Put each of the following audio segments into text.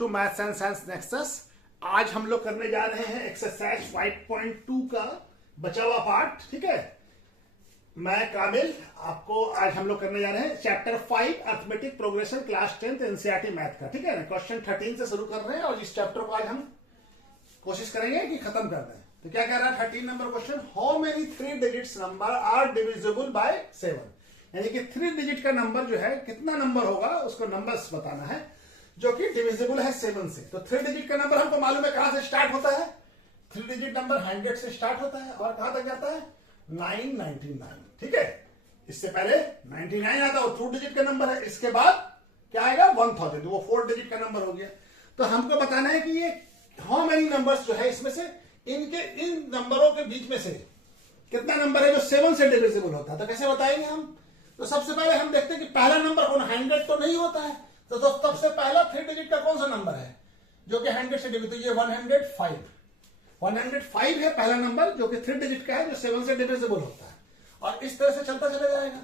To maths and science nexus. आज हम लोग करने जा रहे हैं एक्सरसाइज 5.2 का बचा हुआ पार्ट। ठीक है, मैं कामिल आपको आज हम लोग करने जा रहे हैं chapter 5 arithmetic progression class 10th NCERT math का। ठीक है ना, क्वेश्चन 13 से शुरू कर रहे हैं और इस चैप्टर को आज हम कोशिश करेंगे कि खत्म कर दें। तो क्या कह रहा है 13 number question, how many 3 digits number are divisible by 7। यानी कि 3 डिजिट का नंबर जो है कितना नंबर होगा उसको नंबर्स बताना है जो कि डिविजिबल है 7 से। तो 3 डिजिट का नंबर हमको मालूम है कहां से स्टार्ट होता है। 3 डिजिट नंबर 100 से स्टार्ट होता है और कहां तक जाता है 999। ठीक है, इससे पहले 99 आता है, 2 डिजिट का नंबर है। इसके बाद क्या आएगा 1000, वो 4 डिजिट का नंबर हो गया। तो हमको बताना है कि ये हाउ मेनी नंबर्स जो है इसमें से इन नंबरों के बीच में से कितना नंबर है जो 7 से डिविजिबल होता है। तो कैसे बताएंगे हम? तो सबसे पहले हम देखते हैं कि पहला नंबर कौन 100 तो नहीं होता है। तो सबसे पहला 3 डिजिट का कौन सा नंबर है जो कि 100 से डिविजिबल? तो ये 105 है पहला नंबर जो कि 3 डिजिट का है जो 7 से डिविजिबल होता है। और इस तरह से चलता चला जाएगा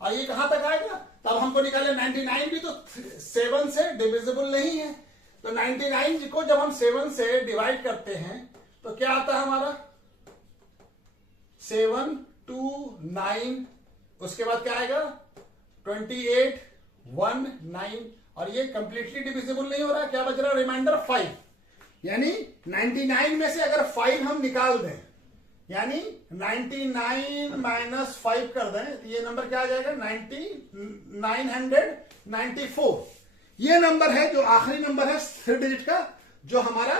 और ये कहां तक आएगा तब हमको निकाले 99 भी तो 7 से डिविजिबल नहीं है। तो 99 को जब हम 7 से डिवाइड करते हैं तो क्या आता है हमारा 7 2 9, उसके बाद क्या आएगा 28 1 9 और ये कंप्लीटली डिविजिबल नहीं हो रहा। क्या बच रहा है रिमाइंडर 5। यानी 99 में से अगर 5 हम निकाल दें यानी 99 माइनस 5 कर दें तो ये नंबर क्या आ जाएगा 994। ये नंबर है जो आखिरी नंबर है 3 डिजिट का जो हमारा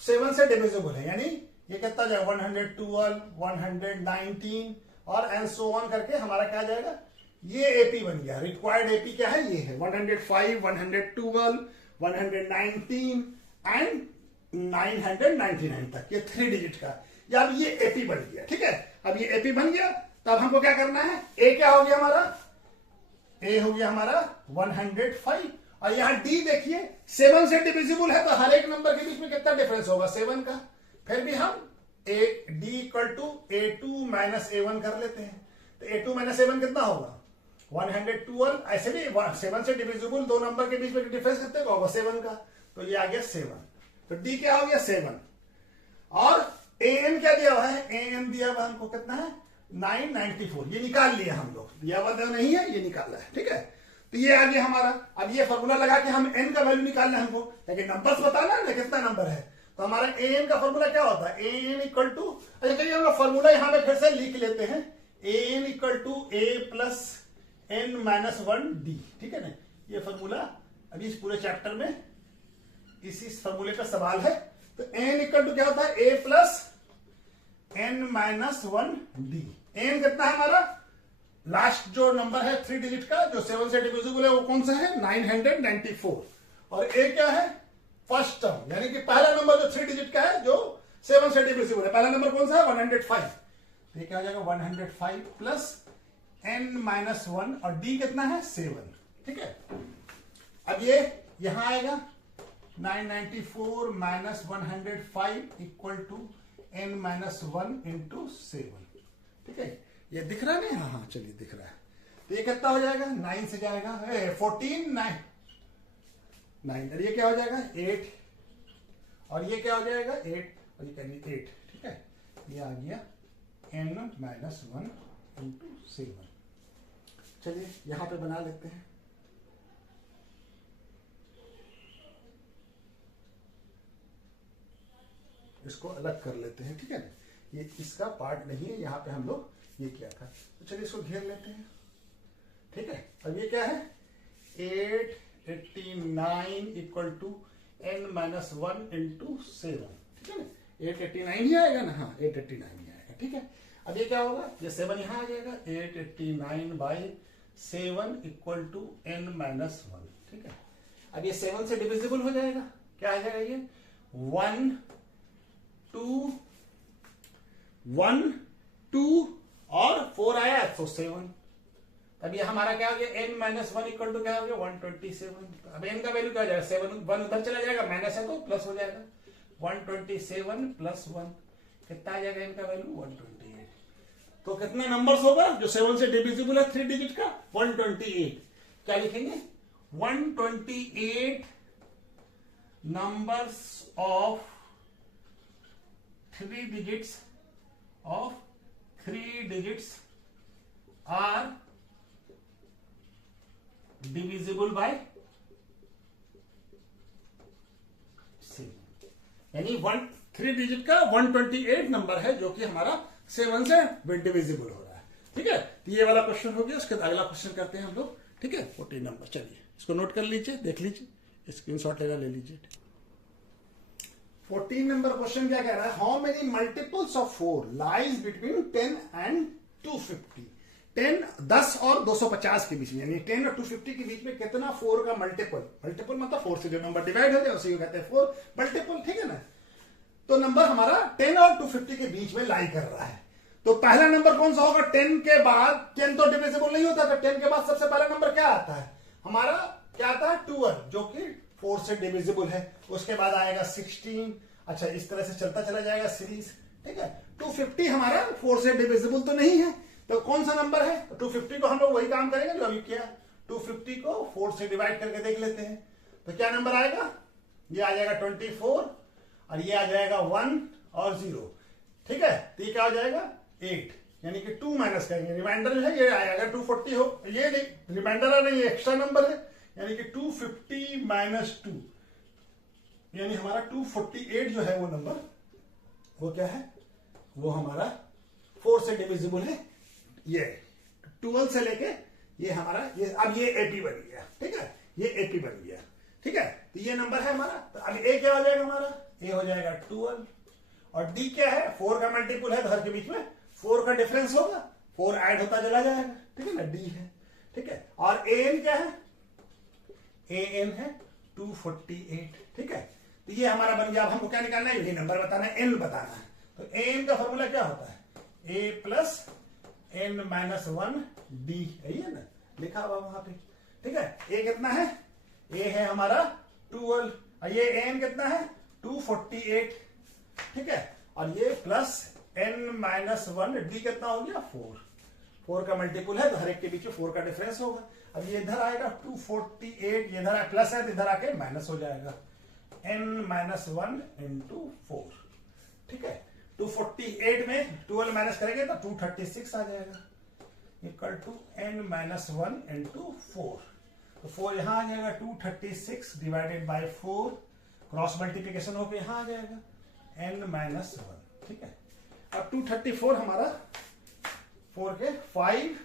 7 से डिविजिबल है। यानी ये कितना जाएगा 112 119 और एंड सो ऑन करके हमारा क्या जाएगा ये एपी बन गया। रिक्वायर्ड एपी क्या है, ये है 105 112 119 एंड 999 तक, ये 3 डिजिट का। या अब ये एपी बन गया। ठीक है, अब ये एपी बन गया तब हमको क्या करना है, ए क्या हो गया हमारा, ए हो गया हमारा 105 और यहां डी देखिए 7 से डिविजिबल है तो हर एक नंबर के बीच में कितना डिफरेंस होगा 7 का। फिर भी हम a d equal to A2 minus A1 कर लेते हैं। तो A2 माइनस A1 कितना होगा 112। ऐसे भी 7 से डिविजिबल दो नंबर के बीच में डिफरेंस कितने का होगा 7 का। तो ये आ गया 7। तो डी क्या हो गया 7 और एन क्या दिया हुआ है, एन दिया हुआ हमको कितना है 994। ये निकाल लिया हम लोग, दिया हुआ नहीं है ये निकाला है। ठीक है, तो ये आ गया हमारा। अब ये फॉर्मूला लगा के हम एन का वैल्यू निकालना है हमको, लेकिन नंबर्स बताना है ना कितना नंबर है। तो हमारा एन का फॉर्मूला क्या होता है, एन इक्वल टू, अच्छा चलिए हम लोग फॉर्मूला यहां पे फिर से लिख लेते हैं, n equal to a plus n minus 1 d. ठीक है ना, ये फॉर्मूला अभी इस पूरे चैप्टर में इसी फॉर्मूले का सवाल है। तो एन इक्वल टू क्या होता है a plus n minus 1 d. N कितना है हमारा लास्ट जो नंबर है 3 डिजिट का जो 7 से डिविजिबल है वो कौन सा है 994 और ए क्या है फर्स्ट टर्म यानी कि पहला नंबर जो 3 डिजिट का है जो 7 से डिविजिबल है। पहला नंबर कौन सा है 105। तो ये क्या हो जाएगा 105 प्लस एन माइनस 1 और डी कितना है 7। ठीक है, अब ये यहां आएगा 994 minus 105 equal to n minus 1 into 7। ठीक है, ये दिख रहा है ना, हाँ चलिए दिख रहा है। तो ये कितना हो जाएगा 9 से जाएगा 14 9 और ये क्या हो जाएगा 8 और ये क्या हो जाएगा 8 और ये करिए 8। ठीक है, ये आ गया n माइनस 1 इंटू 7। चलिए यहां पे बना लेते हैं। इसको अलग कर लेते हैं। ठीक है, ये इसका पार्ट नहीं है, यहां पे हम लोग ये किया था। तो चलिए इसको घेर लेते हैं। ठीक है, अब ये क्या है 889 equal to n minus 1 into 7। ठीक है ना, 889 ही आएगा ना, हाँ 889 ही आएगा। ठीक है, अब ये क्या होगा ये 7 यहां आ जाएगा 889 by 7 equal to n minus 1। ठीक है, अब ये 7 से डिविजिबल हो जाएगा, क्या आ जाएगा ये 1 2 और 4 आया तो 7। अब ये हमारा क्या हो गया n माइनस 1 इक्वल टू क्या हो गया 127। अब n का वैल्यू क्या हो जाएगा 7, 1 उधर चला जाएगा माइनस है तो प्लस हो जाएगा 127 प्लस 1 कितना आ जाएगा n का वैल्यू 128। तो कितने नंबर्स होगा जो 7 से डिविजिबल है 3 डिजिट का 128। क्या लिखेंगे 128 numbers of 3 digits are divisible by 7। यानी 3 डिजिट का 128 नंबर है जो कि हमारा 7 से डिविजिबल हो रहा है। ठीक है, तो ये वाला क्वेश्चन हो गया। उसके बाद अगला क्वेश्चन करते हैं हम लोग। ठीक है, 14 नंबर। चलिए इसको नोट कर लीजिए, देख लीजिए, स्क्रीनशॉट ले लीजिए। 14 नंबर क्वेश्चन क्या कह रहा है? How many multiples of 4 lies between 10 and 250। 10 और 250 के बीच में, यानी 10 और 250 के बीच में कितना 4 का मल्टीपल मतलब 4 से जो नंबर डिवाइड हो जाए उसे कहते हैं 4 मल्टीपल। ठीक है ना, तो नंबर हमारा 10 और 250 के बीच में लाई कर रहा है। तो पहला नंबर कौन सा होगा? 10 के बाद, 10 तो डिविजिबल नहीं होता, तो 10 के बाद सबसे पहला नंबर क्या आता है हमारा? क्या आता है? 12, जो कि 4 से डिविजिबल है। उसके बाद आएगा 16। अच्छा, इस तरह से चलता चला जाएगा सीरीज। ठीक है, 250 हमारा 4 से डिविजिबल तो नहीं है, तो कौन सा नंबर है? 250 को हम लोग वही काम करेंगे जो अभी किया। 250 को 4 से डिवाइड करके देख लेते हैं, तो क्या नंबर आएगा? ये आ जाएगा 24 और ये आ जाएगा 1 और 0। ठीक है, तो ये क्या हो जाएगा? 8, यानी कि 2 माइनस करेंगे, रिमाइंडर जो है ये आएगा 240 हो, ये नहीं रिमाइंडर है, नहीं एक्स्ट्रा नंबर है, यानी कि 250 माइनस 2, यानी हमारा 248 जो है वो नंबर, वो क्या है? वो हमारा 4 से डिविजिबल है। ये 12 से लेके ये हमारा ये अब ये AP बन गया। ठीक है, ये AP बन गया। ठीक है, तो ये नंबर है हमारा। तो अब A क्या हो जाएगा हमारा? A हो जाएगा 12 और D क्या है? 4 का मल्टीपल है, तो हर के बीच में 4 का डिफरेंस होगा, 4 ऐड होता चला जाएगा। ठीक है ना, D है। ठीक है, और AN क्या है? AN है 248। ठीक है, तो ये हमारा बन गया। अब हमको क्या निकालना है? यही नंबर बताना है, N बताना है। तो AN का फॉर्मूला क्या होता है? A plus N minus 1 D, यही है ना, लिखा हुआ वहां पे। ठीक है, A कितना है? A है हमारा 12 और ये N कितना है? 248। ठीक है, और ये प्लस N माइनस 1 D कितना हो गया? 4 का मल्टीपल है, तो हर एक के बीच में 4 का डिफरेंस होगा। अब ये इधर आएगा 248, ये इधर प्लस है तो इधर आके माइनस हो जाएगा, N माइनस 1 इंटू 4। ठीक है, 248 में 12 माइनस करेंगे तो 236 आ जाएगा, equal to N minus 1 into 4। तो 4 यहां आ जाएगा, 236 डिवाइडेड बाय 4, क्रॉस मल्टीप्लीकेशन होकर यहां आ जाएगा N माइनस 1। ठीक है, अब 234 हमारा 4 के 5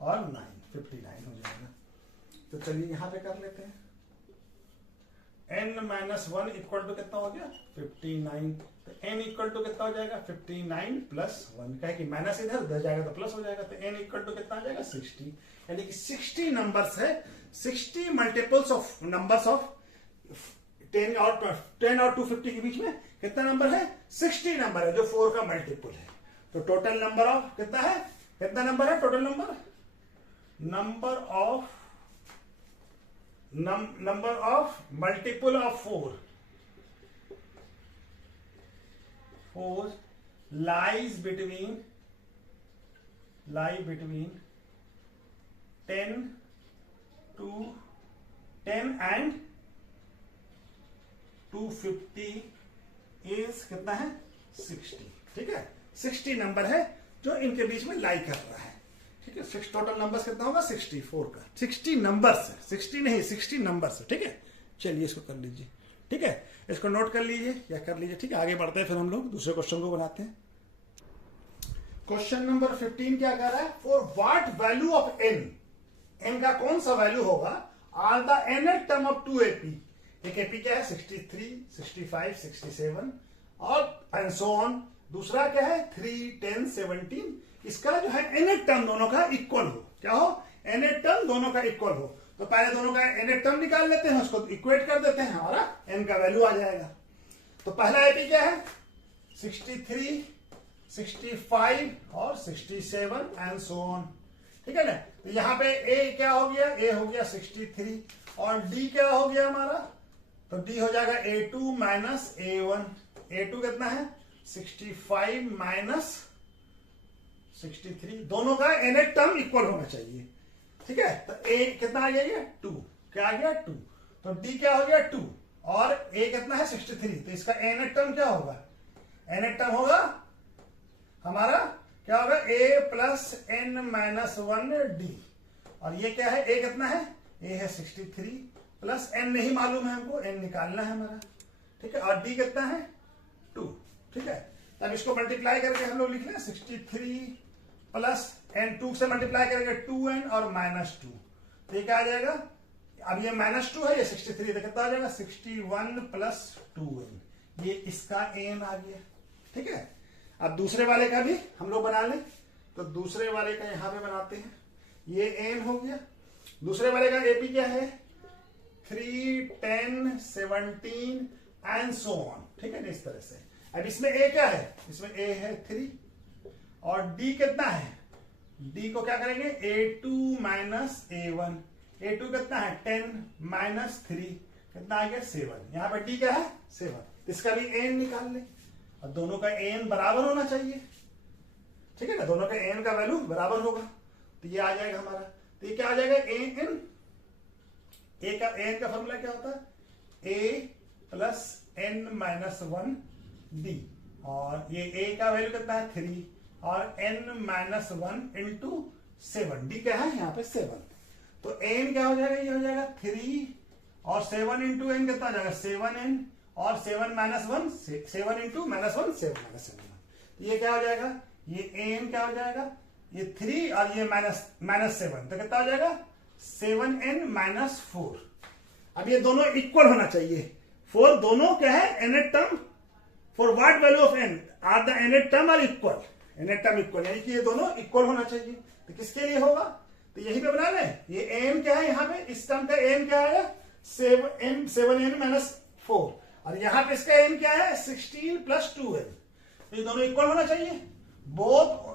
और 9 59 हो जाएगा। तो चलिए यहां पे कर लेते हैं। N माइनस 1 इक्वल टू कितना हो गया? 59। तो N इक्वल टू कितना हो जाएगा? 59 प्लस 1, कहे कि माइनस इधर जाएगा तो प्लस हो जाएगा, तो N इक्वल टू कितना आ जाएगा? 60, यानी कि 60 नंबर्स है। 60 मल्टीपल्स ऑफ नंबर्स ऑफ 10 और 250 के बीच में कितना नंबर है? 60 नंबर है, जो 4 का मल्टीपल है। तो टोटल नंबर ऑफ कितना है? कितना नंबर है total number? Number of multiple of 4 lie between 10 and 250 is कितना है? 60। ठीक है, 60 नंबर है जो इनके बीच में लाई कर रहा है। ठीक है, टोटल नंबर्स कितना होगा? 64 का। 60 नंबर्स है, 60 नहीं 60 नंबर्स है। ठीक है, चलिए इसको कर लीजिए। ठीक है, इसको नोट कर लीजिए या कर लीजिए। ठीक है, आगे बढ़ते हैं, फिर हम लोग दूसरे क्वेश्चन को बनाते हैं। क्वेश्चन नंबर 15 क्या कह रहा है? For what value of n, n का कौन सा वैल्यू होगा? Are the nth term of 2 AP। एक AP क्या है? 63, 65, 67 और एंड सो ऑन। दूसरा क्या है? 3, 10, 17। इसका जो है nth टर्म दोनों का इक्वल हो। क्या हो? nth टर्म दोनों का इक्वल हो। तो पहले दोनों का nth टर्म निकाल लेते हैं, उसको इक्वेट कर देते हैं, हमारा n का वैल्यू आ जाएगा। तो पहला AP क्या है? 63, 65 और 67 एंड सो ऑन। ठीक है ना, तो यहां पे A क्या हो गया? A हो गया 63 और D क्या हो गया हमारा? तो D हो जाएगा A2 माइनस A1। A2 कितना है? 65 माइनस 63, दोनों का nth टर्म इक्वल होना चाहिए। ठीक है, तो A कितना आ गया? 2। क्या आ गया? 2। तो D क्या हो गया? 2 और ए कितना है 63, तो इसका nth टर्म क्या होगा, nth टर्म होगा हमारा क्या होगा a plus n minus 1d, और ये क्या है, a कितना है, a है 63 प्लस n नहीं मालूम है हमको, n निकालना है हमारा, ठीक है, और d कितना है 2, ठीक है। तब इसको मल्टीप्लाई करके हम लोग लिख लें 63 प्लस n, 2 से मल्टीप्लाई करेंगे 2n और माइनस 2, तो ये क्या आ जाएगा, अब ये माइनस 2 है, ये 63, तो कितना आ जाएगा 61 प्लस 2n, ये इसका n आ गया, ठीक है। अब दूसरे वाले का भी हम लोग बना लें, तो दूसरे वाले का यहां पे बनाते हैं, ये n हो गया, दूसरे वाले का एपी क्या है 3, 10, 17 एंड सो ऑन, ठीक है ना, इस तरह से। अब इसमें a क्या है, इसमें a है 3 और d कितना है, d को क्या करेंगे a2 माइनस a1, a2 कितना है 10 माइनस 3 कितना आ गया 7, यहां पर d क्या है 7, इसका भी n निकाल ले, और दोनों का n बराबर होना चाहिए, ठीक है ना, दोनों का n का वैल्यू बराबर होगा, तो ये आ जाएगा हमारा, तो ये क्या आ जाएगा an, a का n का फॉर्मूला क्या होता है a plus n minus 1 d, और ये a का वैल्यू कितना है 3 और n माइनस 1 इंटू 7, d क्या है यहाँ पे 7, तो n क्या हो जाएगा, ये हो जाएगा 3 और 7 इंटू n कितना हो जाएगा 7n और 7 माइनस 1 7 इंटू माइनस 1 7 माइनस 7, ये क्या हो जाएगा, ये n क्या हो जाएगा, ये 3 और ये माइनस 7, तो कितना हो जाएगा 7n माइनस 4। अब ये दोनों इक्वल होना चाहिए, फॉर दोनों क्या है nth term, for what value of n are the nth term are equal, nth term equal, यानी कि ये दोनों इक्वल होना चाहिए, तो किसके लिए होगा, तो यही पे बना लें, ये n क्या है यहाँ पे, इस टर्म का n क्या है 7n माइनस 4, और यहाँ पे इसका n क्या है 16 प्लस 2n, तो ये दोनों इक्वल होना चाहिए, बोथ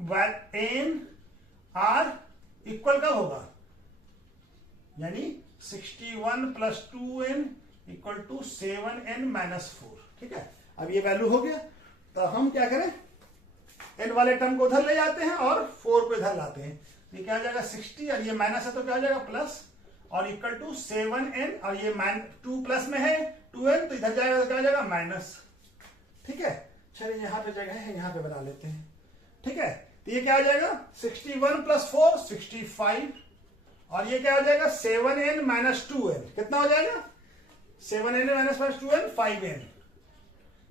n आर इक्वल कब होगा, यानी 61 plus 2n equal to 7n minus 4, ठीक है। अब ये वैल्यू हो गया, तो हम क्या करें, n वाले टर्म को उधर ले जाते हैं और 4 को इधर लाते हैं, ये क्या आ जाएगा 60 और ये माइनस है तो क्या आ जाएगा प्लस, और इक्वल टू 7n और ये 2 प्लस में है 2n, तो इधर जाएगा तो क्या आ जाएगा माइनस, ठीक है। चलिए यहाँ पे जगह है, यहाँ पे बना लेते हैं, ठीक है, तो ये क्या आ जाएगा 61 प्लस 4 65, और ये क्या आ जाएगा 7n माइनस 2n, कितना हो जाएगा 7n माइनस 2n 5n,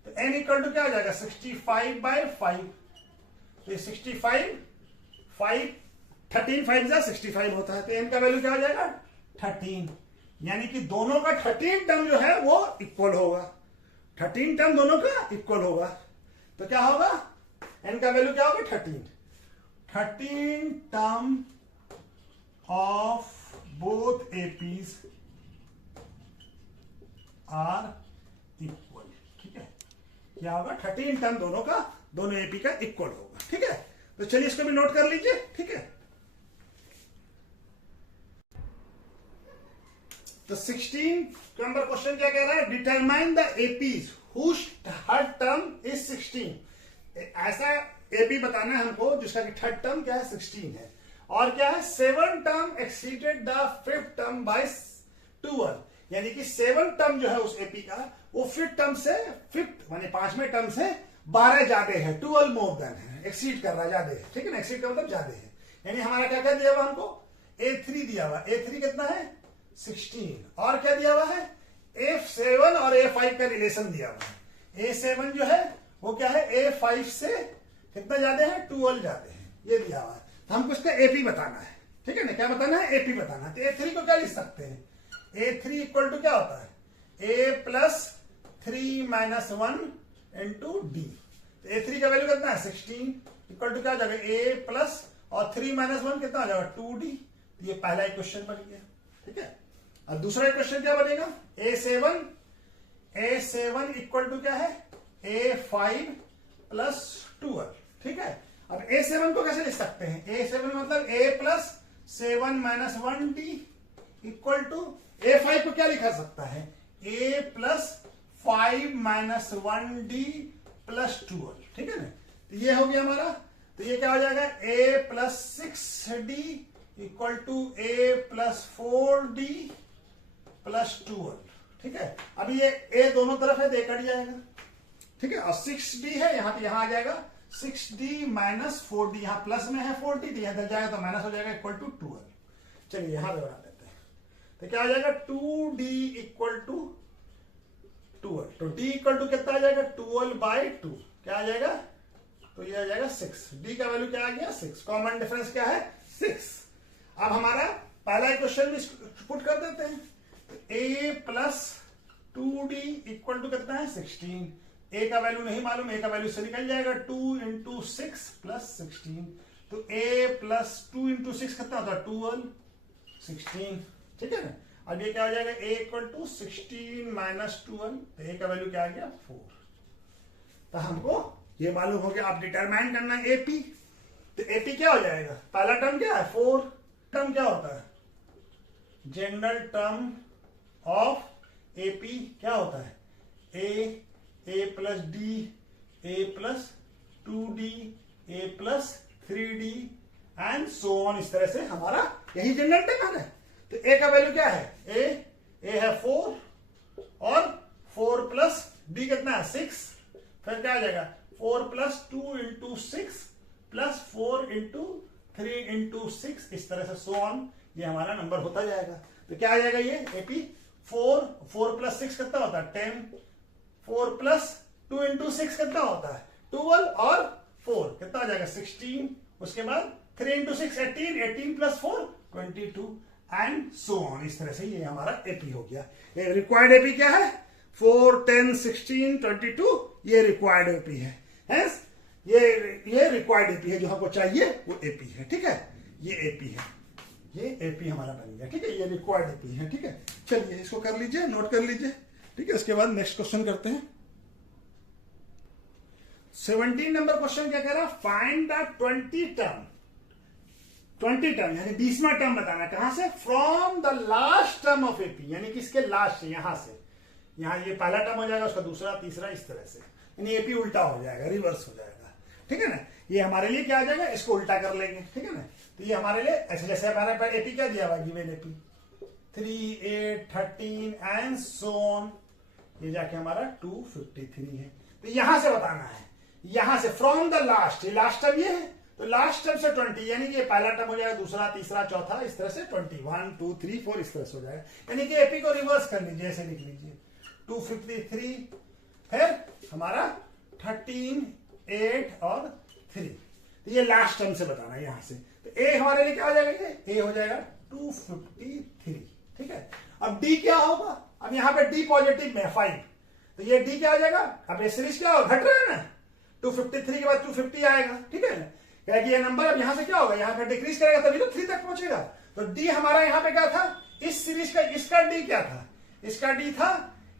तो n इक्वल टू क्या आ जाएगा 65 बाय 5, तो 65 5 13 5 जा 65 होता है, तो n का वैल्यू क्या आ जाएगा 13, यानी कि दोनों का 13 टर्म जो है वो इक्वल होगा, 13 टर्म दोनों का इक्वल होगा, तो क्या होगा n का वैल्यू क्या होगा 13 term of both APs are equal, ठीक है, क्या होगा 13 टर्म दोनों का, दोनों एपी का इक्वल होगा, ठीक है। तो चलिए इसको भी नोट कर लीजिए, ठीक है। तो 16 नंबर क्वेश्चन क्या कह रहा है, determine the APs whose third term is 16, ऐसा एपी बताना है हमको जिसका कि थर्ड टर्म क्या है 16 है, और क्या है 7 term exceeded the 5th term by 12, यानी कि 7 टर्म जो है उस एपी का वो 5th टर्म से 5th माने 5वें टर्म से 12 ज्यादा है, 12 मोर देन है, एक्सीड कर रहा है ज्यादा है, ठीक है ना, एक्सीड का मतलब ज्यादा है, यानी हमारा क्या क्या दिया हुआ हमको a3 दिया हुआ, a3 कितना है 16, और क्या दिया हुआ है a7 और a5 का रिलेशन दिया हुआ है, a7 जो है वो क्या है a5 से कितना ज्यादा है 12 ज्यादा है, ये दिया हुआ है, तो हमको इसका एपी बताना है, ठीक है ना, क्या बताना है एपी बताना है, तो a3 को क्या लिख सकते हैं, a3 इक्वल टू क्या होता है a plus 3 minus 1 into D, तो a3 का वैल्यू कितना है 16 इक्वल टू क्या हो जाएगा a प्लस और 3 माइनस 1 कितना हो जाएगा 2d, तो ये पहला क्वेश्चन बन गया, ठीक है। और दूसरा क्वेश्चन क्या बनेगा a7 इक्वल टू क्या है a5 प्लस 12, ठीक है। अब a7 को कैसे लिख सकते हैं, a7 मतलब a plus 7 minus 1d equal to a5 को क्या लिखा सकता है a plus 5 minus 1d plus 12, ठीक है ना, तो ये हो गया हमारा, तो ये क्या हो जाएगा a plus 6d equal to a plus 4d plus 12, ठीक है। अब ये ए दोनों तरफ है, कट जाएगा, ठीक है। और 6d है यहाँ पे, यहां आ जाएगा 6d माइनस 4d, यहां प्लस में है 4d, इधर जाएगा तो माइनस हो जाएगा, इक्वल टू 12। चलिए यहां पे बना देते हैं, तो क्या आ जाएगा 2d इक्वल टू 12, तो d इक्वल टू कितना आ जाएगा 12/2, क्या आ जाएगा, तो ये आ जाएगा 6, d का वैल्यू क्या आ गया 6, कॉमन डिफरेंस क्या है 6। अब हमारा पहला क्वेश्चन भी पुट कर देते हैं, तो a plus 2d equal to कितना है 16, a का वैल्यू नहीं मालूम, a का वैल्यू से निकल जाएगा 2 इंटू 6 प्लस 16, तो a प्लस 2 इंटू 6 कितना होता है 12, 16, ठीक है ना। अब ये क्या हो जाएगा a इक्वल टू 16 माइनस 12, तो a का वैल्यू क्या आ गया 4। तो हमको ये मालूम हो गया, आप डिटरमाइन करना है AP, तो AP क्या हो जाएगा, पहला टर्म क्या है 4, टर्म क्या होता है जनरल टर्म ऑफ AP क्या होता है a plus d, a plus 2d, a plus 3d and so on, इस तरह से हमारा यही जनरल टर्म है। तो a का वैल्यू क्या है, a है 4 और 4 प्लस d कितना है 6, फिर क्या आ जाएगा 4 plus 2 into 6 plus 4 into 3 into 6, इस तरह से सो ऑन, ये हमारा नंबर होता जाएगा। तो क्या आ जाएगा ये AP 4 प्लस 6 कितना होता है 10, 4 प्लस 2 इंटू 6 कितना होता है 12 और 4 कितना आ जाएगा 16, उसके बाद 3 into 6 18 plus 4 22 and so on, इस तरह से ये हमारा AP हो गया। ये रिक्वायर्ड AP क्या है 4 10 16 22, ये रिक्वायर्ड AP है, हेंस ये रिक्वायर्ड AP है, जो हमको चाहिए वो AP है, ठीक है। ये AP है, ये AP हमारा बन गया, ठीक है, ये रिक्वायर्ड AP है, ठीक है। चलिए इसको कर लीजिए, नोट कर लीजिए, ठीक है। इसके बाद नेक्स्ट क्वेश्चन करते हैं। 17 नंबर क्वेश्चन क्या कह रहा है, फाइंड द 20 टर्म, 20 टर्म यानी 20वां टर्म बताना, कहां से, from the last term of AP, यानी किसके लास्ट से, यहां से, यहां ये पहला टर्म हो जाएगा, उसका दूसरा तीसरा, इस तरह से, यानी AP उल्टा हो जाएगा, रिवर्स हो जाएगा, ठीक है ना। ये हमारे लिए क्या आ जाएगा, इसको उल्टा कर लेंगे, ठीक है ना। तो ये हमारे लिए ऐसे, जैसे हमारे पास AP क्या दिया हुआ, given AP 3 8 13 and so on, ये जाके हमारा 253 है। तो यहां से बताना है, यहां से फ्रॉम द लास्ट, ये लास्ट टर्म ये है, तो लास्ट टर्म से 20, यानी कि ये पहला टर्म हो जाएगा, दूसरा तीसरा चौथा, इस तरह से 20 1 2 3 4 इस तरह से हो जाएगा, यानी कि AP को रिवर्स कर लीजिए, ऐसे लिख लीजिए 253, फिर हमारा 13 8 और 3, तो ये लास्ट टर्म से बताना है यहां से। तो A हमारे लिए क्या हो जाएगा, ये A हो जाएगा 253, ठीक है। अब D क्या होगा, अब यहाँ पे D पॉजिटिव में 5, तो ये D क्या हो जाएगा, अब ये सीरीज क्या होगा, घट रहा है ना, 253 के बाद 250 आएगा, ठीक है ना, क्या कि ये नंबर अब यहां से क्या होगा, यहां पे डिक्रीज करेगा तभी तो 3 तक पहुंचेगा। तो D हमारा यहां पे क्या था, इस सीरीज का, इसका D क्या था, इसका D था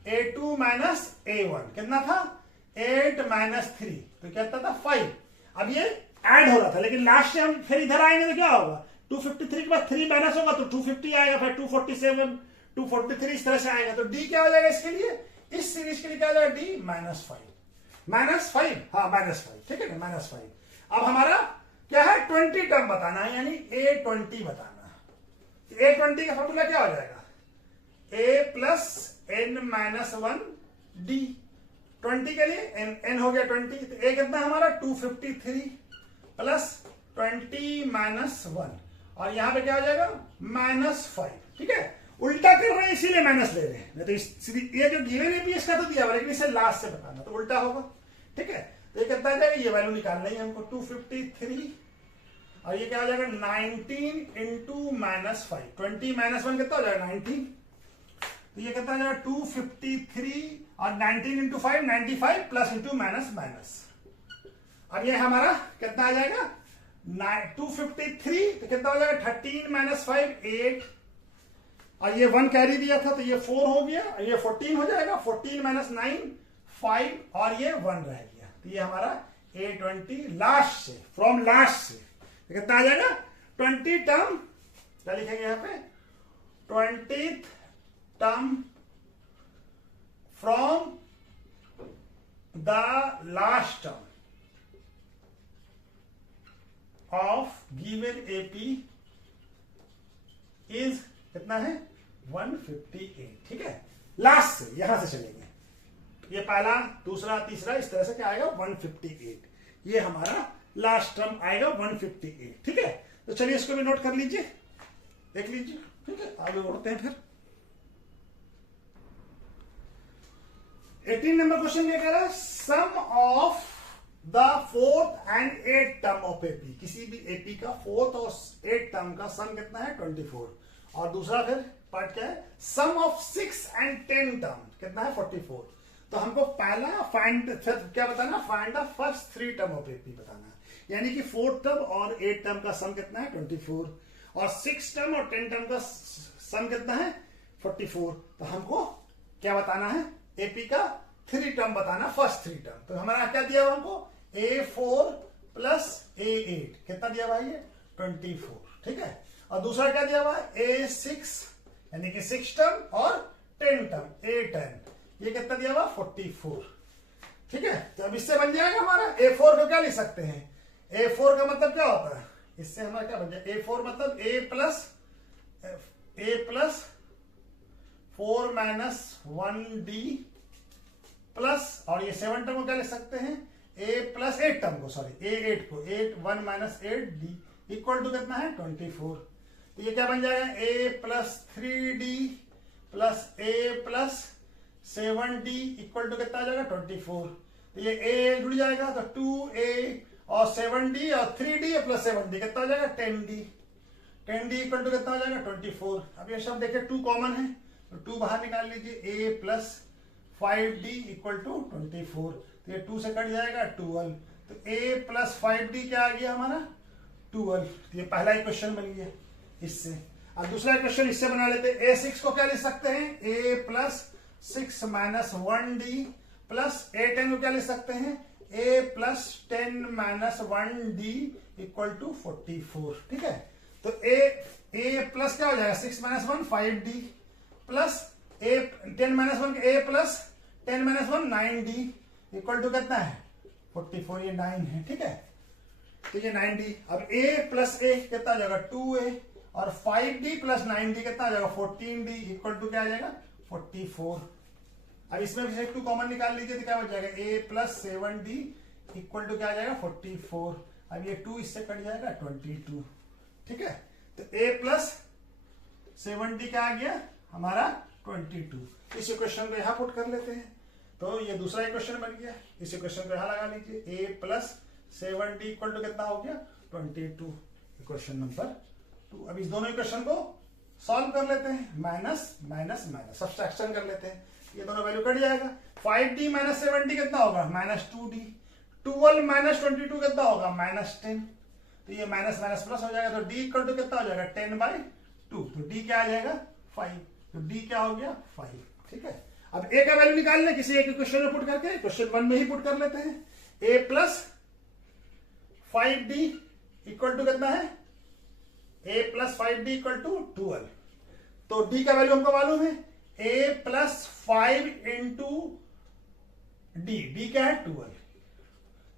A2 माइनस A1, कितना था 8 माइनस 3, तो कितना था 5। अब ये ऐड हो रहा था, लेकिन लास्ट से हम फिर इधर आएंगे तो क्या होगा, 253 के बाद 3 माइनस होगा तो 250 आएगा, फिर 247 243 इस तरह से आएगा। तो D क्या हो जाएगा इसके लिए, इस सीरीज के लिए क्या हो जाएगा, D -5, हाँ -5, ठीक है ना, -5। अब हमारा क्या है 20 टर्म बताना है, यानी A20 बताना है। A20 का फॉर्मूला क्या हो जाएगा, A प्लस n-1 D, 20 के लिए n हो गया 20, तो A कितना हमारा 253 प्लस 20 -1, और यहां पे क्या हो जाएगा -5, ठीक है। उल्टा कर रहे हैं इसीलिए माइनस ले रहे हैं, नहीं तो ये जो गिवन है इसका तो दिया हुआ, लेकिन इसे लास्ट से बताना तो उल्टा होगा, ठीक है। तो ये कितना आ जाएगा, ये वैल्यू निकालना ही हमको 253, और ये क्या हो जाएगा 19 इंटू -5, 20 -1 कितना हो जाएगा 19, तो ये कितना आ जाएगा 253 और 19 इंटू 5 95 प्लस इंटू माइनस। अब ये हमारा कितना आ जाएगा 253, तो कितना हो जाएगा 13 -5 8, और ये 1 कैरी दिया था तो ये 4 हो गया, ये 14 हो जाएगा, 14 -9 5, और ये 1 रह गया, तो ये हमारा A20 लास्ट से, फ्रॉम लास्ट से, तो कितना आ जाएगा 20 टर्म, क्या लिखेंगे यहां पे 20th term from the last term of given AP is कितना है 158, ठीक है। लास्ट से यहां से चलेंगे, ये पहला दूसरा तीसरा इस तरह से क्या आएगा 158, ये हमारा लास्ट टर्म आएगा 158, ठीक है। तो चलिए इसको भी नोट कर लीजिए, देख लीजिए, ठीक है। आगे बढ़ते हैं फिर। 18 नंबर क्वेश्चन क्या कह रहा है, sum of the fourth and eight term of AP, किसी भी एपी का फोर्थ और एट टर्म का सम कितना है 24, और दूसरा फिर पार्ट क्या है, सम ऑफ 6 एंड 10 टर्म कितना है 44। तो हमको पहला फाइंड क्या बताना, find the first 3 term of AP बताना, यानी कि फोर्थ टर्म और एट टर्म का सम कितना है 24, और 6 टर्म और 10 टर्म का सम कितना है 44। तो हमको क्या बताना है, एपी का 3 टर्म बताना, फर्स्ट 3 टर्म। तो हमारा क्या दिया हुआ हमको, A4 प्लस A8 कितना दिया हुआ है 24, ठीक है। और दूसरा क्या दिया हुआ है A6 यानी कि 6 टर्म और 10 टर्म A10, ये कितना दिया हुआ 44, ठीक है। तो अब इससे बन जाएगा हमारा A4 को क्या लिख सकते हैं, A4 का मतलब क्या होता है, इससे हमारा क्या बन जाए, A4 मतलब A plus 4 minus 1D plus, और ये 7 टर्म को क्या लिख सकते हैं, A प्लस 8 टर्म को, सॉरी A8 को 1 माइनस 8D इक्वल टू कितना है 24। तो ये क्या बन जाएगा, A plus 3D plus A plus 7D equal to कितना आ जाएगा 24। तो ये A जुड़ जाएगा, तो 2A और 7D और 3D प्लस 7D कितना आ जाएगा 10D इक्वल टू कितना आ जाएगा 24। अब ये सब देखिए 2 कॉमन है, तो 2 बाहर निकाल लीजिए, A plus 5D equal to 24, तो ये 2 से कट जाएगा 12, तो A प्लस 5D क्या आ गया हमारा 12। तो ये पहला इक्वेशन बन गया इससे। अब दूसरा इक्वेशन इससे बना लेते हैं, A6 को क्या लिख सकते हैं, A plus 6 minus 1D plus A10 को क्या लिख सकते हैं, A plus 10 minus 1D equal to 44, ठीक है। तो A प्लस क्या हो जाएगा 6 minus 1 5D plus A 10 minus 1 A plus 10 minus 1 9D equal to कितना है 44, ये 9 है, ठीक है। तो ये 9D, अब A प्लस A कितना आ जाएगा 2A और 5D प्लस 9D कितना आ जाएगा 14D इक्वल टू क्या आ जाएगा 44। अब इसमें से 2 कॉमन निकाल लीजिए तो क्या बच जाएगा, A plus 7D equal to क्या आ जाएगा 44। अब ये 2 इससे कट जाएगा 22, ठीक है। तो A प्लस 7D क्या आ गया हमारा 22। इस इक्वेशन को यहां पुट कर लेते हैं, तो ये दूसरा इक्वेशन बन गया। इस इक्वेशन को यहां लगा लीजिए, A plus 7D equal to कितना हो गया 22, इक्वेशन नंबर 2। अब इस दोनों इक्वेशन को सॉल्व कर लेते हैं, माइनस माइनस माइनस सब्सट्रैक्शन कर लेते हैं, ये दोनों वैल्यू कट जाएगा। 5D माइनस 7D कितना होगा माइनस 2D, 12 माइनस 22 कितना होगा माइनस 10, तो ये माइनस माइनस प्लस हो जाएगा, तो D इक्वल टू कितना हो जाएगा 10/2, तो D क्या आ जाएगा 5, तो D क्या हो गया 5, ठीक है। अब A का वैल्यू निकाल लें किसी एक क्वेश्चन में पुट करके, क्वेश्चन 1 में ही पुट कर लेते हैं। A plus 5D equal to कितना है, A plus 5D equal to 12, तो D का वैल्यू हमको मालूम है, A प्लस 5 इंटू D क्या है 12,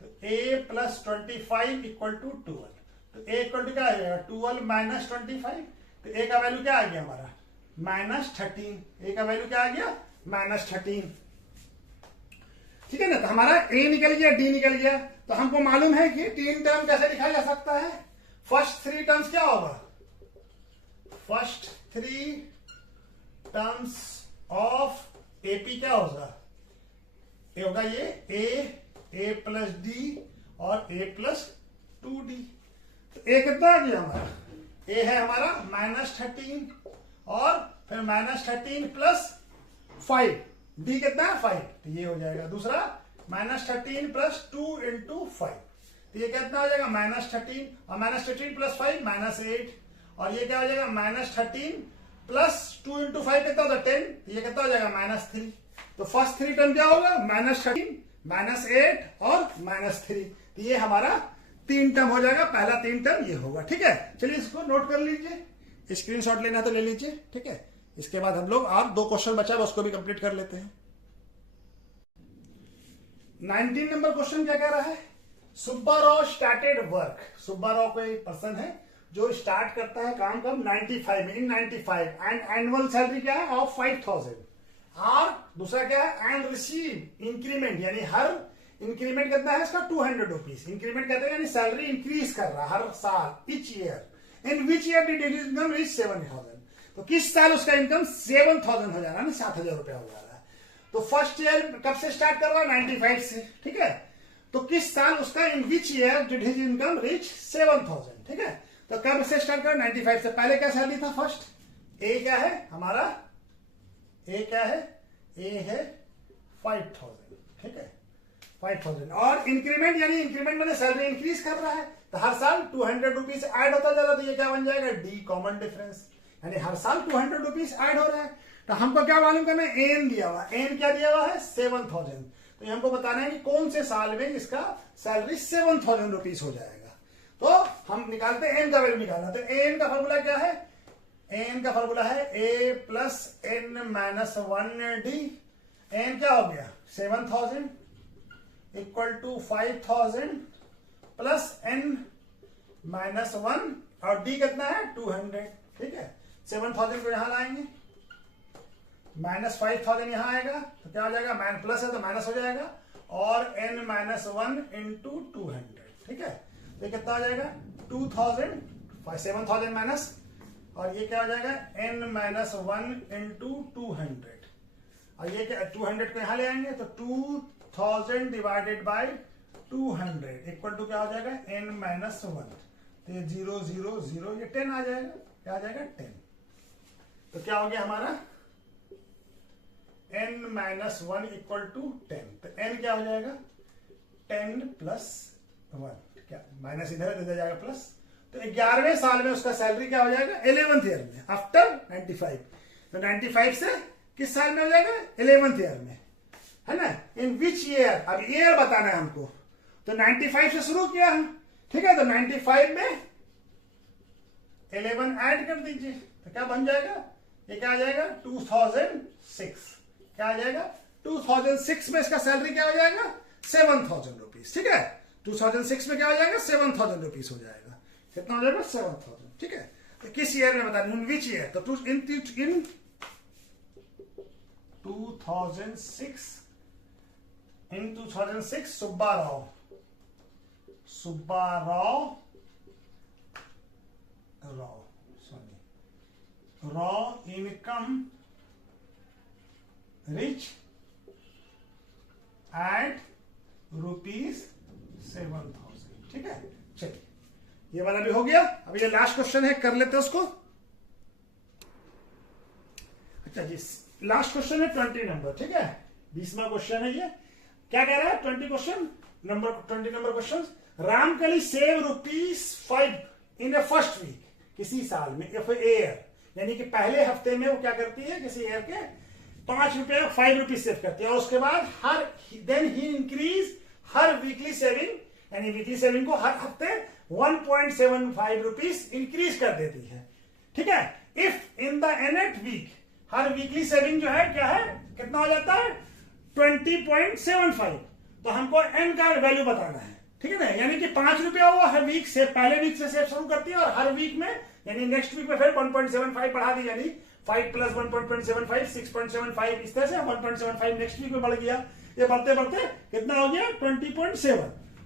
तो A प्लस 25 इक्वल टू 12, तो A इक्वल टू क्या आ जाएगा 12 माइनस 25, तो A का वैल्यू क्या आ गया हमारा माइनस 13, A का वैल्यू क्या आ गया माइनस 13, ठीक है ना। तो हमारा A निकल गया, D निकल गया, तो हमको मालूम है कि 3 टर्म कैसे लिखा जा सकता है। फर्स्ट 3 टर्म्स क्या होगा, फर्स्ट 3 टर्म्स ऑफ एपी क्या होगा, ये होगा ये A प्लस D और A प्लस 2D। तो A कितना आ गया हमारा, A है हमारा माइनस 13 और फिर माइनस 13 प्लस 5, D कितना है 5, तो ये हो जाएगा। दूसरा माइनस 13 प्लस 2 इंटू 5, तो ये कितना हो जाएगा माइनस 13 और माइनस 13 प्लस 5 माइनस 8, और ये क्या हो जाएगा माइनस 13 प्लस 2 इंटू 5 कितना होगा 10, ये कितना हो जाएगा माइनस 3। तो फर्स्ट 3 टर्म क्या होगा माइनस 13 माइनस 8 और माइनस 3, तो ये हमारा 3 टर्म हो जाएगा, पहला 3 टर्म ये होगा, ठीक है। चलिए इसको नोट कर लीजिए, स्क्रीनशॉट लेना तो ले लीजिए, ठीक है। इसके बाद हम लोग और 2 क्वेश्चन बचा है उसको भी कंप्लीट कर लेते हैं। 19 नंबर क्वेश्चन क्या कह रहा है, सुब्बाराव स्टार्टेड वर्क, सुब्बाराव कोई पर्सन है, जो स्टार्ट करता है काम कब 95 में, इन 95 एंड एनुअल सैलरी क्या है ऑफ 5000, और दूसरा क्या है एंड रिसीव इंक्रीमेंट, यानी हर इंक्रीमेंट कितना है इसका 200 रुपीज, इंक्रीमेंट कहते हैं यानी सैलरी इंक्रीज कर रहा है हर साल, each year, in which year did his income reach 7000, तो किस साल उसका इनकम 7000 हो जा रहा है ना, 7000 रुपया हो जा रहा है। तो फर्स्ट ईयर कब से स्टार्ट कर रहा है 95 से, ठीक है, तो किस साल उसका in which year did his income reach 7000, ठीक है, तो कब से स्टार्ट कर 95 से, पहले क्या सैलरी था फर्स्ट, ए क्या है हमारा, ए क्या है, ए है 5000, ठीक है 5000, और इंक्रीमेंट यानी इंक्रीमेंट मैंने सैलरी इंक्रीज कर रहा है, तो हर साल 200 रुपीज ऐड होता जा रहा है, तो ये क्या बन जाएगा डी कॉमन डिफरेंस, यानी हर साल 200 रुपीज ऐड हो रहा है। तो हमको क्या मालूम करना है, एन दिया हुआ, एन क्या दिया हुआ है 7000, तो ये हमको बताना है कि कौन से साल में इसका सैलरी 7000 रुपीज हो जाएगा। तो हम निकालते हैं एन का वैल्यू निकालना, तो एन का फॉर्मूला क्या है, एन का फॉर्मूला है a plus n minus 1 d, n क्या हो गया 7000 equal to 5000 plus n minus 1, और डी कितना है 200, ठीक है, 7000 को यहां लाएंगे, माइनस 5000 यहां आएगा, तो क्या हो जाएगा, माइनस प्लस है तो माइनस हो जाएगा, और n माइनस 1 इंटू 200, ठीक है, तो ये कितना आ जाएगा 2000, 7000 माइनस, और ये क्या हो जाएगा n माइनस 1 इंटू 200, और ये क्या 200 को यहां ले आएंगे, तो 2000 डिवाइडेड बाय 200 इक्वल टू क्या हो जाएगा n माइनस 1, तो ये 0 0 0, ये 10 आ जाएगा, क्या आ जाएगा 10, तो क्या हो गया हमारा n माइनस 1 इक्वल टू 10, तो n क्या हो जाएगा 10 प्लस 1, क्या माइनस इधर दे जाएगा प्लस, तो 11वें साल में उसका सैलरी क्या हो जाएगा 11th ईयर में आफ्टर 95, तो 95 से किस साल में हो जाएगा 11th ईयर में, है ना, इन विच ईयर, अब ईयर बताना है हमको, तो 95 से शुरू किया है, ठीक है, तो 95 में 11 ऐड कर दीजिए, तो क्या बन जाएगा, ये क्या आ जाएगा 2006, क्या आ जाएगा 2006 में इसका सैलरी क्या हो जाएगा 7000 रुपीज, ठीक है, 2006 में क्या हो जाएगा 7000 रुपीज हो जाएगा, कितना हो जाएगा 7000, ठीक है, तो किस ईयर में बता इन विच ईयर, तो in 2006, in 2006 Subba Rao income reach at ₹7000, ठीक है, चलिए ये वाला भी हो गया। अब ये लास्ट क्वेश्चन है, कर लेते हैं उसको। अच्छा जी, लास्ट क्वेश्चन है 20 नंबर, ठीक है, 20वां क्वेश्चन है ये, क्या कह रहा है 20 नंबर क्वेश्चन, रामकली सेव ₹5 इन ए फर्स्ट वीक, किसी साल में, इफ ईयर, यानी कि पहले हफ्ते में वो क्या करती है किसी ईयर के 5 रुपीज सेव करती है, और उसके बाद देन ही इंक्रीज हर वीकली सेविंग, यानी वीकली सेविंग को हर हफ्ते 1.75 रुपीज इंक्रीज कर देती है, ठीक है, if in the nth week, हर वीकली सेविंग जो है क्या है कितना हो जाता है 20.75, तो हमको एन का वैल्यू बताना है, ठीक है ना, यानी कि 5 रुपया वो हर वीक से पहले वीक से सेव शुरू करती है, और हर वीक में यानी नेक्स्ट वीक में फिर 1.75 बढ़ा दी, यानी 5 प्लस 1.75 6.75, इस तरह से 1.75 नेक्स्ट वीक में बढ़ गया, ये बढ़ते बढ़ते कितना हो गया 20.7,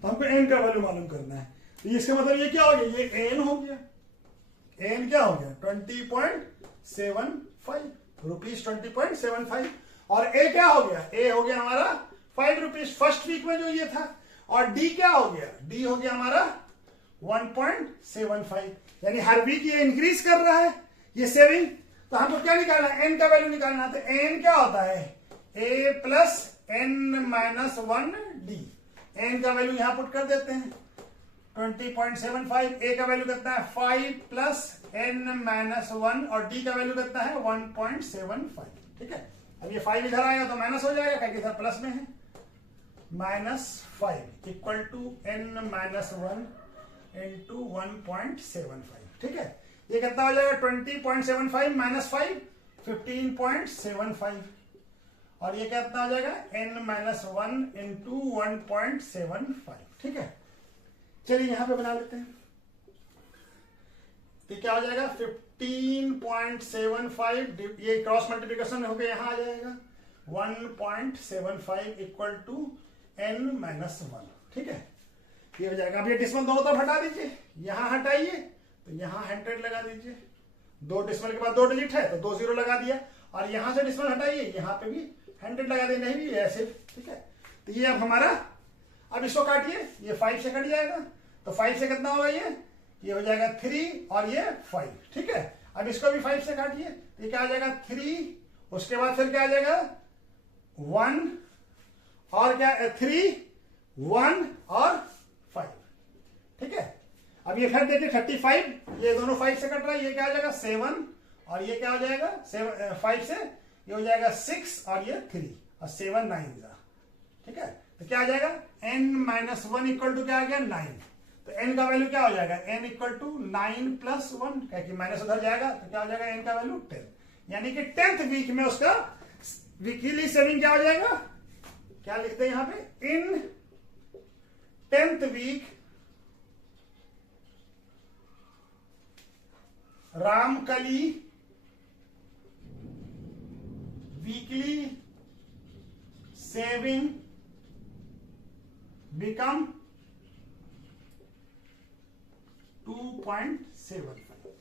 तो हमको एन का वैल्यू मालूम करना है, तो इसका मतलब ये क्या हो गया, ये एन हो गया, एन क्या हो गया 20.75 रुपीज, 20.75, और ए क्या हो गया, ए हो गया हमारा 5 रुपीज फर्स्ट वीक में जो ये था, और डी क्या हो गया, डी हो गया हमारा 1.75, यानी हर वीक ये इंक्रीज कर रहा है ये सेविंग, तो हमको क्या निकालना है एन का वैल्यू निकालना है, तो एन क्या होता है a plus n minus 1 d, n का वैल्यू यहां पुट कर देते हैं 20.75, ए का वैल्यू कितना है 5 प्लस एन माइनस 1, और डी का वैल्यू कितना है 1.75, ठीक है, अब ये 5 इधर आएगा तो माइनस हो जाएगा, क्योंकि इधर प्लस में है, -5 equal to n minus 1 into 1.75, ठीक है, ये कितना हो जाएगा 20.75 माइनस 5 15.75, और ये कितना हो जाएगा n माइनस 1 इंटू 1.75, ठीक है, चलिए यहां पे बना लेते हैं, तो क्या हो जाएगा 15.75, ये क्रॉस मल्टीप्लिकेशन होकर यहां आ जाएगा 1.75 इक्वल टू n-1। ठीक है, ये हो जाएगा। अब ये डिस्मल दोनों तरफ हटा दीजिए, यहां हटाइए तो यहां 100 लगा दीजिए, 2 डिस्मल के बाद 2 डिजिट है तो 2 0 लगा दिया, और यहां से डिस्मल हटाइए, यहां पे भी 100 लगा देना, नहीं भी ऐसे। ठीक है, तो ये अब हमारा, अब इसको काटिए, ये 5 से कट जाएगा, तो 5 से कितना होगा, ये हो जाएगा 3 और ये 5। ठीक है, अब इसको भी 5 से काटिए, तो ये क्या आ जाएगा 3, उसके बाद फिर क्या आ जाएगा 1 और क्या 3, 1 और 5। ठीक है, अब ये फिर देखिए 35, ये दोनों 5 से कट रहा है, ये क्या आ जाएगा 7, और ये क्या हो जाएगा 5 से ये हो जाएगा 6 और ये 3, और 7 9 जा। ठीक है, तो क्या आ जाएगा n-1 इक्वल टू क्या आ गया 9। तो n का वैल्यू क्या हो जाएगा, n इक्वल टू 9 प्लस 1, क्या कि माइनस उधर जाएगा, तो क्या हो जाएगा n का वैल्यू 10, यानी कि 10th वीक में उसका वीकली सेविंग क्या हो जाएगा, क्या लिखते हैं यहां पे, in 10th week Ramkali weekly saving become 2.75।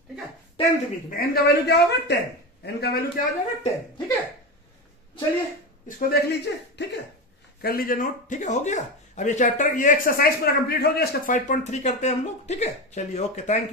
ठीक है, 10th वीक में n का वैल्यू क्या होगा 10, n का वैल्यू क्या हो जाएगा 10। ठीक है, चलिए इसको देख लीजिए। ठीक है, कर लीजिए नोट। ठीक है, हो गया। अब ये चैप्टर, ये एक्सरसाइज पूरा कंप्लीट हो गया, इसका 5.3 करते हैं हम लोग। ठीक है, चलिए, ओके, थैंक यू।